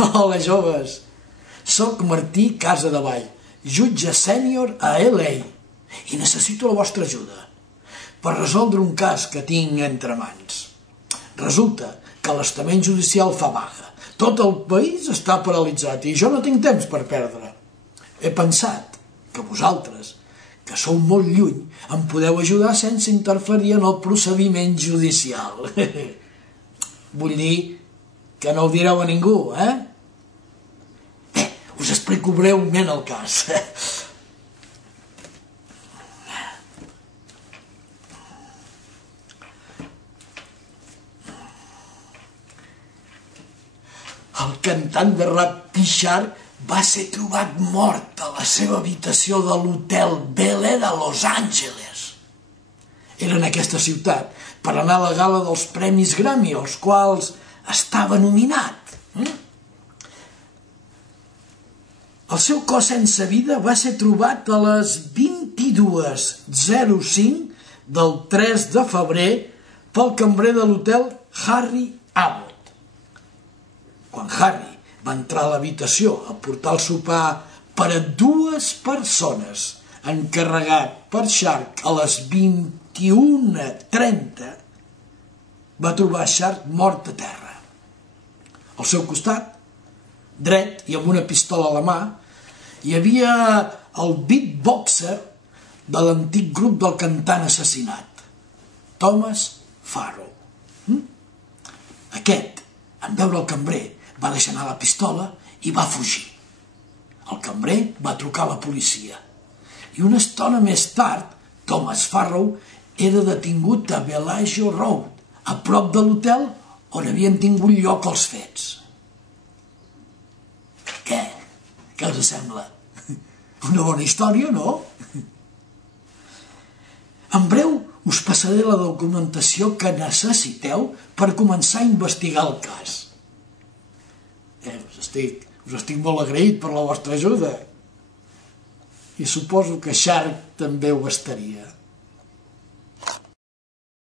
Hola, joves! Soc Martí Casadevall, jutge sènior a LA, i necessito la vostra ajuda per resoldre un cas que tinc entre mans. Resulta que l'estament judicial fa vaga. Tot el país està paralitzat i jo no tinc temps per perdre. He pensat que vosaltres, que sou molt lluny, em podeu ajudar sense interferir en el procediment judicial. Vull dir que no ho direu a ningú, eh? Bé, us explico breument el cas. El cantant de rap Pixar va ser trobat mort a la seva habitació de l'hotel Bel Air a Los Angeles. Era en aquesta ciutat per anar a la gala dels Premis Grammy, als quals estava nominat. El seu cos sense vida va ser trobat a les 22:05 del 3 de febrer pel cambrer de l'hotel Harry Abbott. Quan Harry va entrar a l'habitació a portar el sopar per a 2 persones, encarregat per Shark a les 21:30, va trobar Shark mort a terra. Al seu costat, dret i amb una pistola a la mà, hi havia el beatboxer de l'antic grup del cantant assassinat, Thomas Farrow. Aquest, en veure el cambrer, va deixar anar la pistola i va fugir. El cambrer va trucar a la policia i una estona més tard, Thomas Farrow era detingut a Bellagio Road, a prop de l'hotel on havien tingut lloc els fets. Què? Què us sembla? Una bona història, no? En breu us passaré la documentació que necessiteu per començar a investigar el cas. Us estic molt agraït per la vostra ajuda. I suposo que Shark també ho estaria.